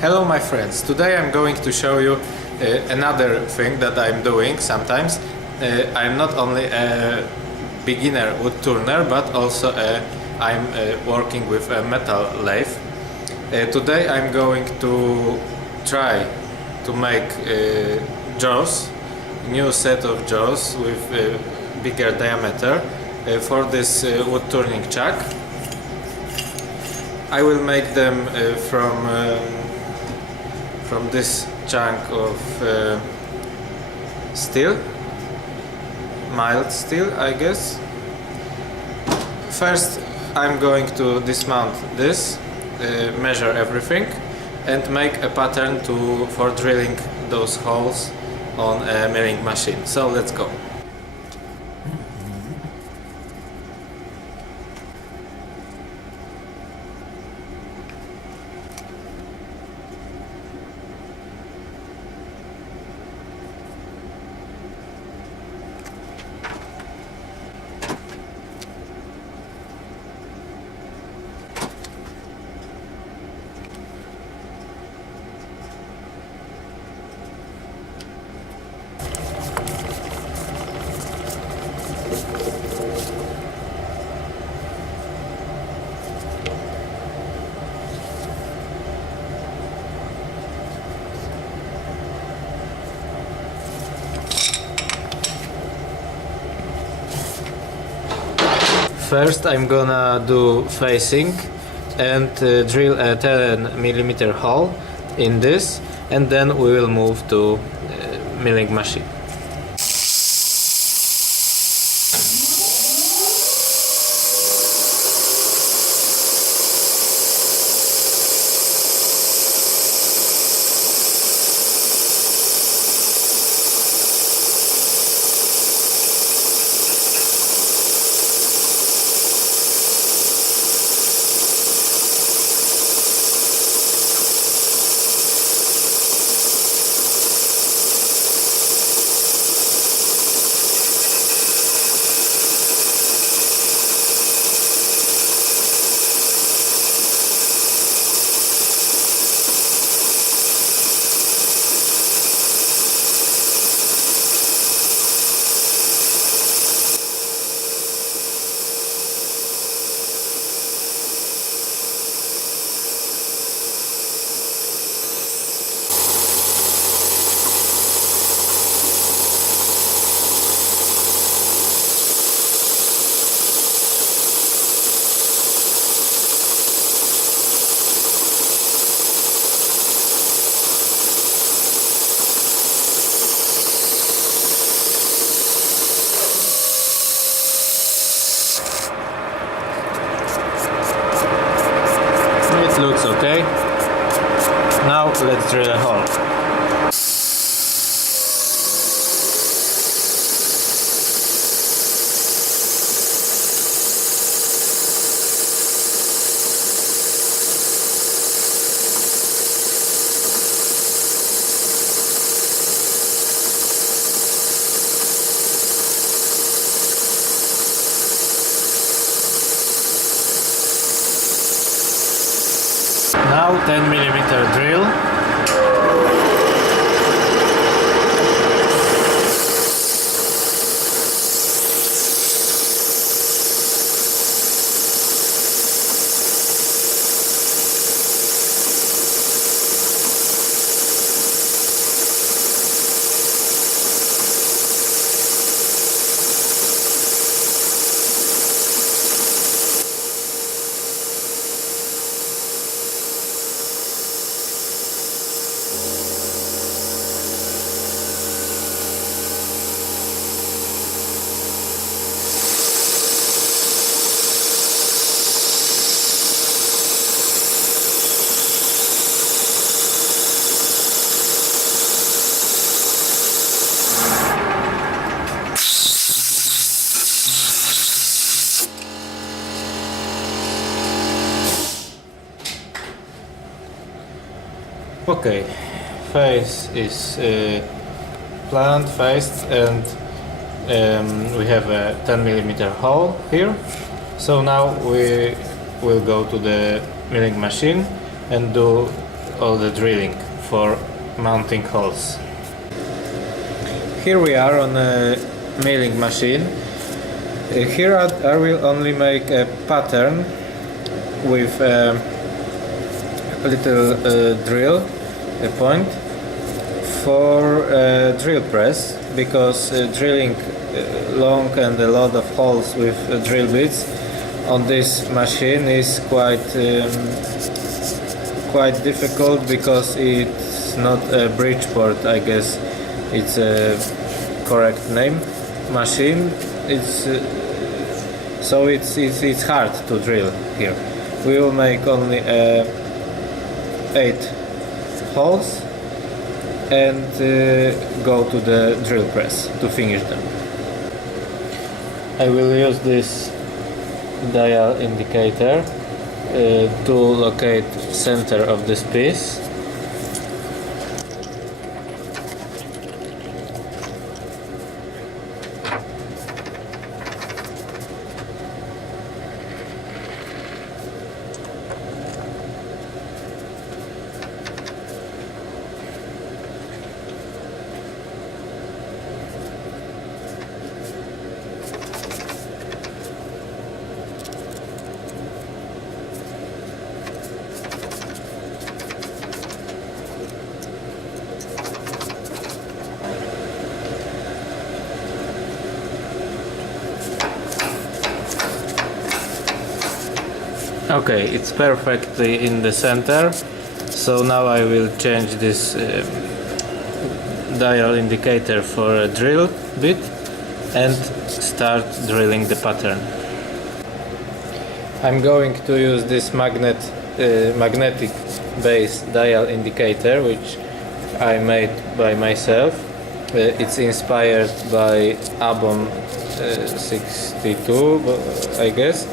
Hello my friends, today I'm going to show you another thing that I'm doing sometimes. I'm not only a beginner wood turner but also I'm working with a metal lathe. Today I'm going to try to make jaws, new set of jaws with bigger diameter for this wood turning chuck. I will make them from this chunk of steel, mild steel I guess. First I'm going to dismount this, measure everything and make a pattern for drilling those holes on a milling machine. So let's go. First I'm gonna do facing and drill a 10mm hole in this, and then we will move to milling machine. It looks okay. Now let's drill a hole. Now 10mm drill. Okay, face is planned, faced, and we have a 10mm hole here. So now we will go to the milling machine and do all the drilling for mounting holes. Here we are on a milling machine. Here I will only make a pattern with a little drill, a point, for a drill press, because drilling long and a lot of holes with drill bits on this machine is quite difficult, because it's not a Bridgeport, I guess it's a correct name, machine. It's so it's hard to drill here. We will make only 8 holes and go to the drill press to finish them. I will use this dial indicator to locate center of this piece. Okay, it's perfectly in the center, so now I will change this dial indicator for a drill bit and start drilling the pattern. I'm going to use this magnetic base dial indicator, which I made by myself. It's inspired by ABOM 62, I guess.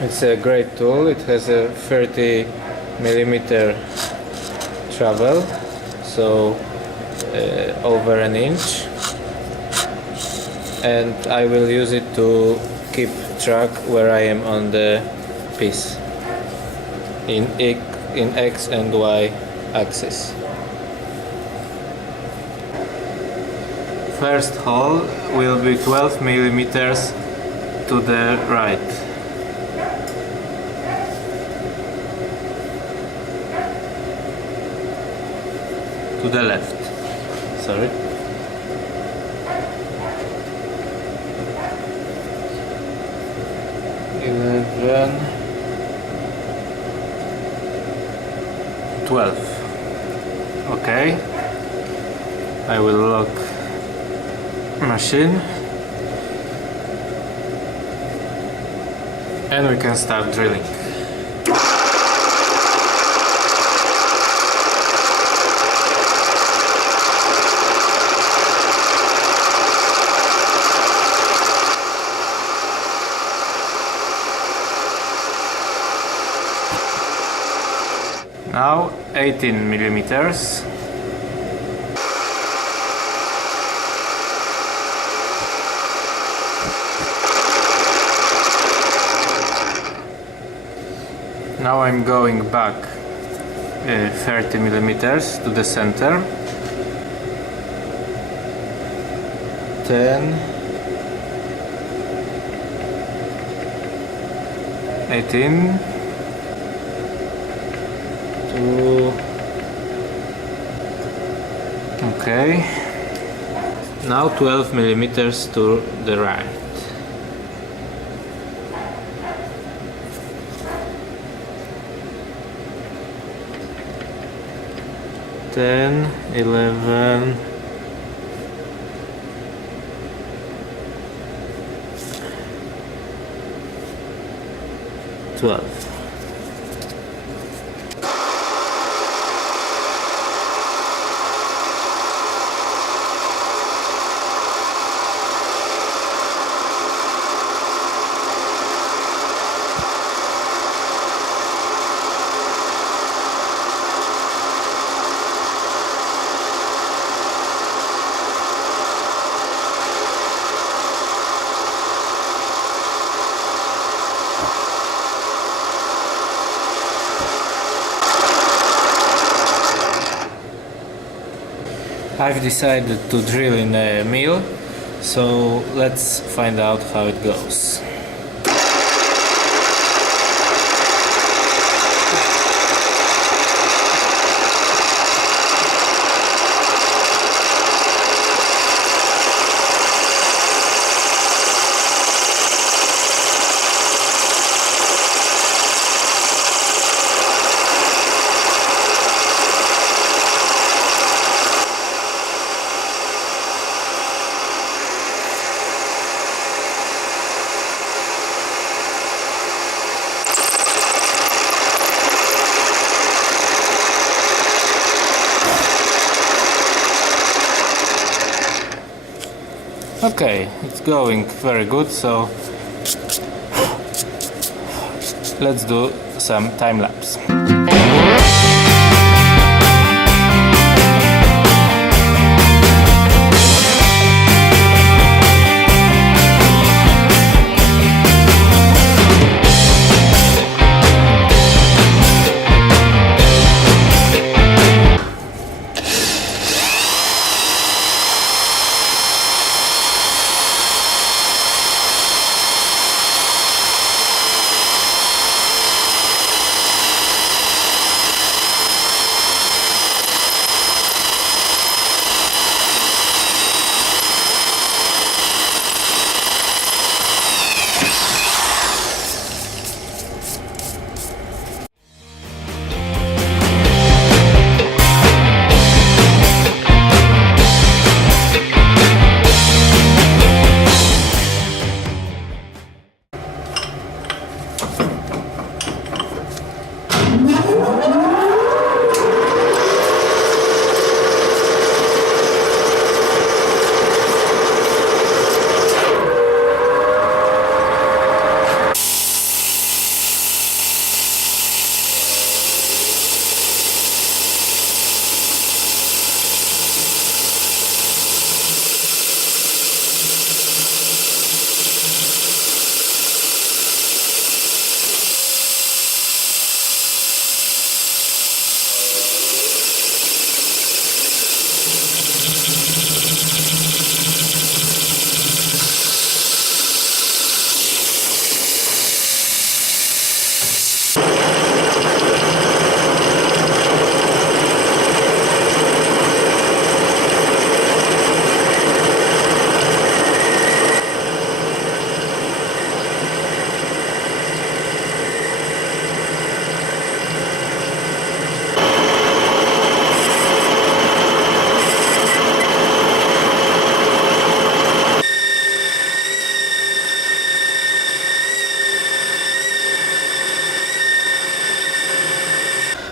It's a great tool. It has a 30mm travel, so over an inch, and I will use it to keep track where I am on the piece in X and Y axis. First hole will be 12mm to the right. To the left, sorry. $11, $12. Okay, I will lock machine and we can start drilling. Now 18mm. Now I'm going back 30mm to the center. 10, 18. Okay, now 12mm to the right. Ten, 11, 12. I've decided to drill in a mill, so let's find out how it goes. Okay, it's going very good, so let's do some time lapse.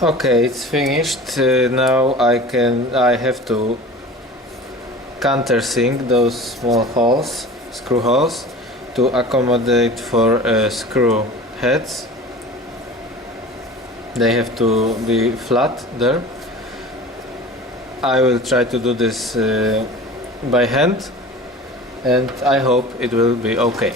Okay, it's finished. Now I have to countersink those small holes, screw holes, to accommodate for screw heads. They have to be flat there. I will try to do this by hand, and I hope it will be okay.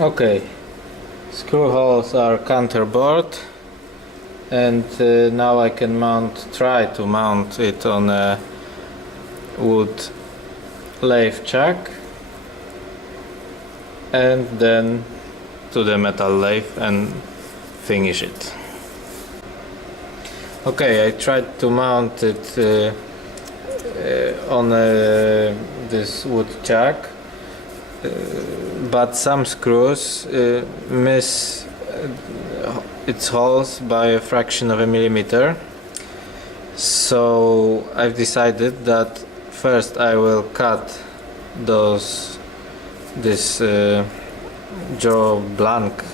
Okay, screw holes are counterbored, and now I can try to mount it on a wood lathe chuck. and then to the metal lathe and finish it. Okay, I tried to mount it on this wood chuck, but some screws miss its holes by a fraction of a millimeter. So I've decided that first I will cut this jaw blank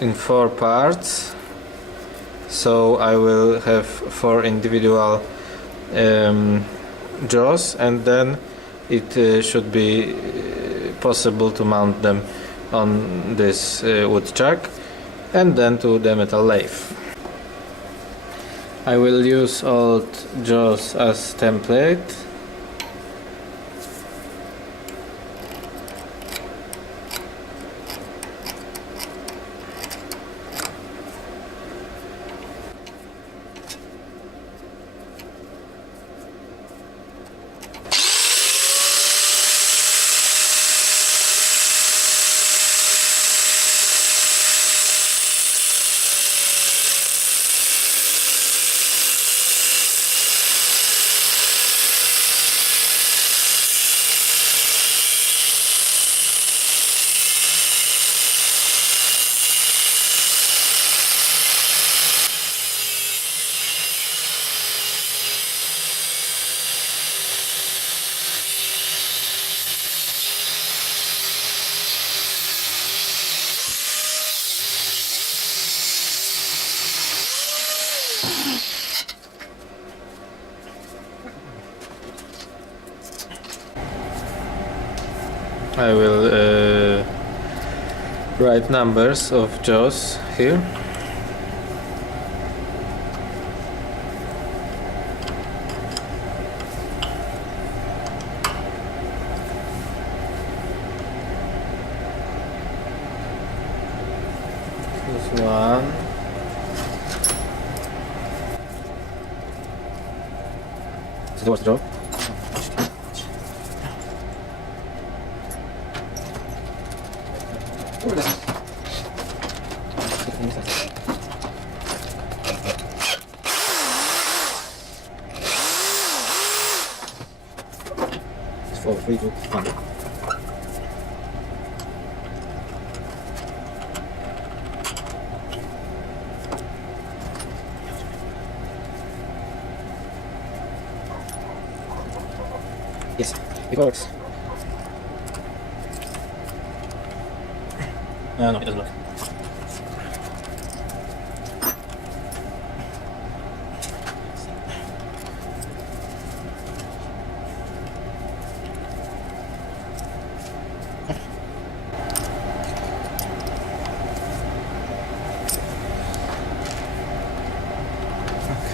in 4 parts. So I will have 4 individual jaws, and then it should be possible to mount them on this wood chuck and then to the metal lathe. I will use old jaws as template. I will write numbers of jaws here. This one. This is the worst jaw. It's 4, 3, 2, 1. Yes, it works. No, it doesn't work.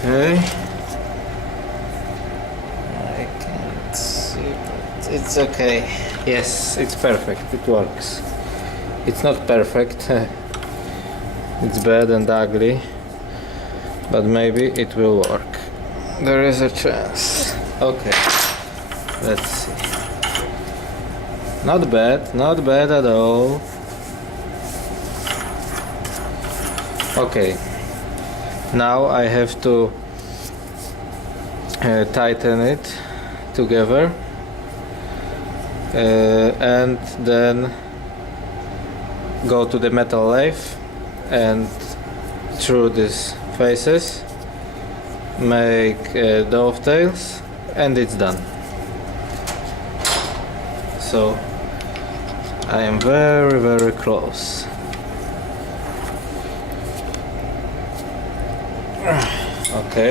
Okay. I can't see, but it's okay. Yes, it's perfect. It works. It's not perfect. It's bad and ugly, but maybe it will work. There is a chance. Okay. Let's see. Not bad at all. Okay. Now I have to tighten it together and then go to the metal lathe and through these faces make dovetails, and it's done. So I am very close. Okay.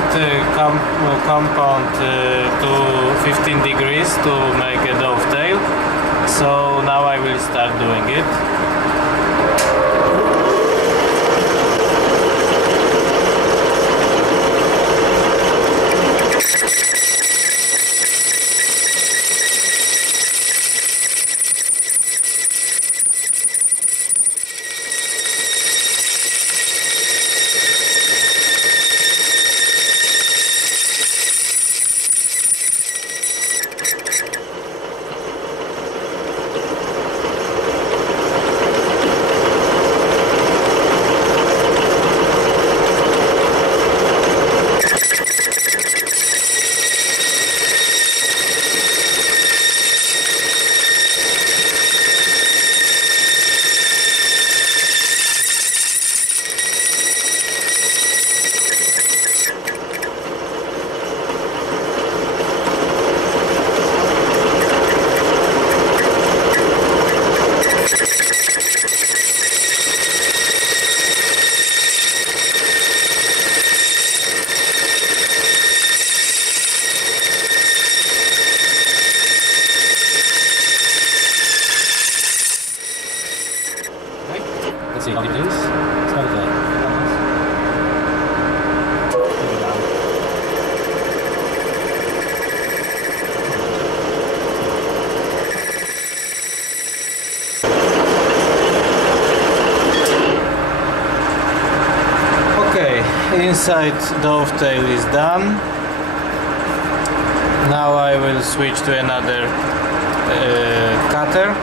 set compound to 15 degrees to make a dovetail. So now I will start doing it. Let's see how it is. Start with that. Okay, inside dovetail is done. Now I will switch to another cutter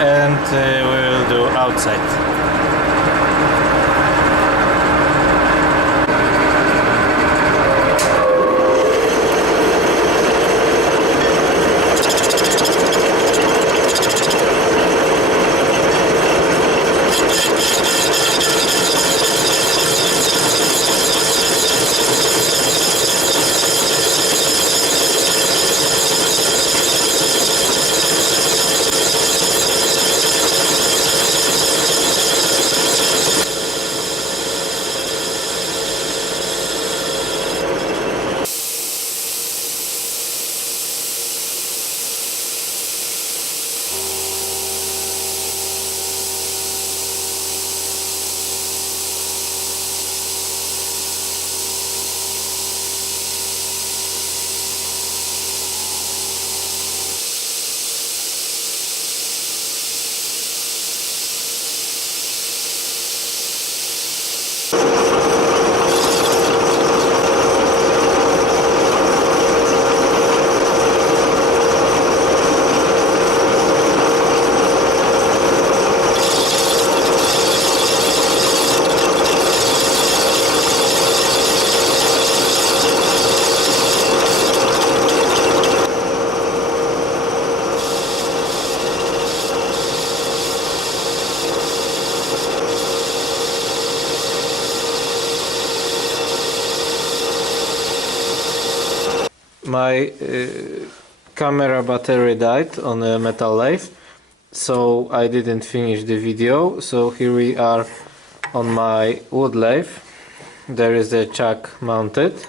and we will do outside. My camera battery died on a metal lathe, so I didn't finish the video. So here we are on my wood lathe. There is a chuck mounted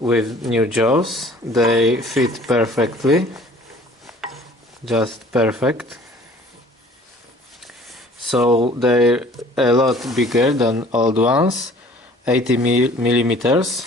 with new jaws. They fit perfectly, just perfect. So they're a lot bigger than old ones, 80 millimeters.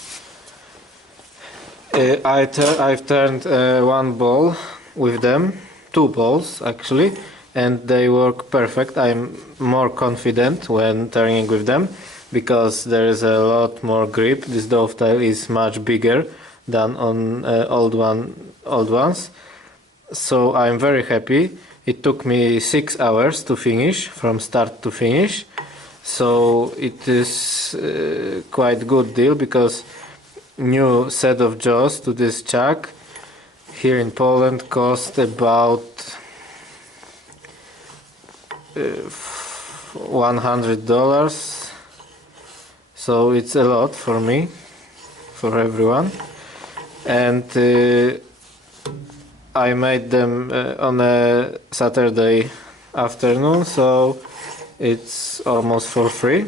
I've turned one ball with them, two balls actually, and they work perfect. I'm more confident when turning with them because there is a lot more grip. This dovetail is much bigger than on old ones, so I'm very happy. It took me 6 hours to finish, from start to finish, so it is quite good deal because new set of jaws to this chuck here in Poland cost about $100, so it's a lot for me, for everyone. And I made them on a Saturday afternoon, so it's almost for free.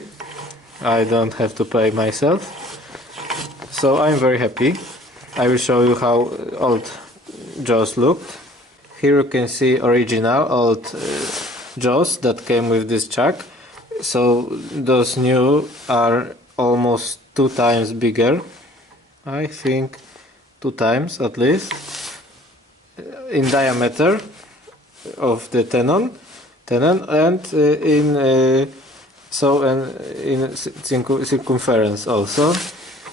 I don't have to pay myself. So I'm very happy. I will show you how old jaws looked. Here you can see original old jaws that came with this chuck. So those new are almost 2 times bigger. I think 2 times at least in diameter of the tenon and in circumference also.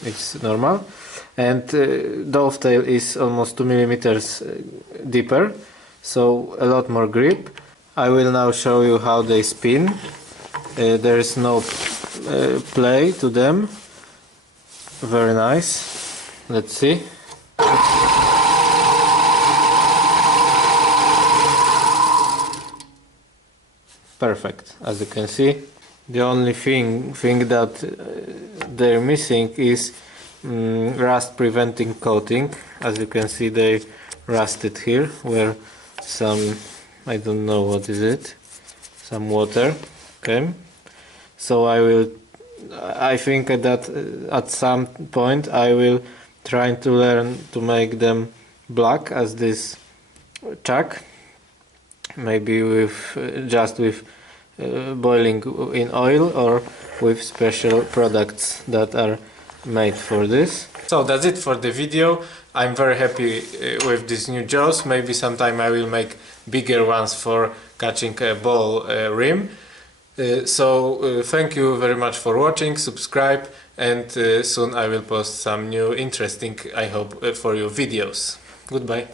It's normal, and dovetail is almost 2 millimeters deeper, so a lot more grip. I will now show you how they spin. There is no play to them. Very nice. Let's see. Perfect, as you can see. The only thing that they're missing is rust preventing coating. As you can see, they rusted here where some, I don't know what is it, some water came. So I think that at some point I will try to learn to make them black as this chuck, maybe just with boiling in oil or with special products that are made for this. So that's it for the video. I'm very happy with these new jaws. Maybe sometime I will make bigger ones for catching a ball rim. Thank you very much for watching, subscribe, and soon I will post some new interesting, I hope, for you videos. Goodbye.